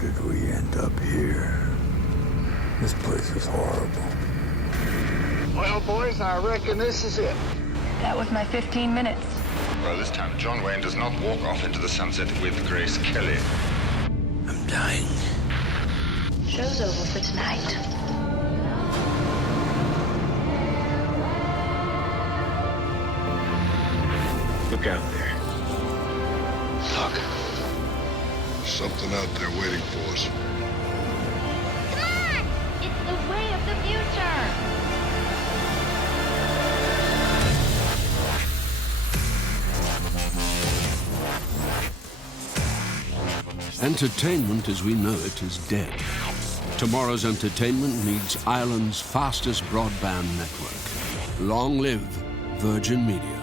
did we end up here? This place is horrible. Well, boys, I reckon this is it. That was my 15 minutes. Well, this time John Wayne does not walk off into the sunset with Grace Kelly. I'm dying. Show's over for tonight. Look out there. Look. Something out there waiting for us. Come on! It's the way of the future! Entertainment as we know it is dead. Tomorrow's entertainment needs Ireland's fastest broadband network. Long live Virgin Media.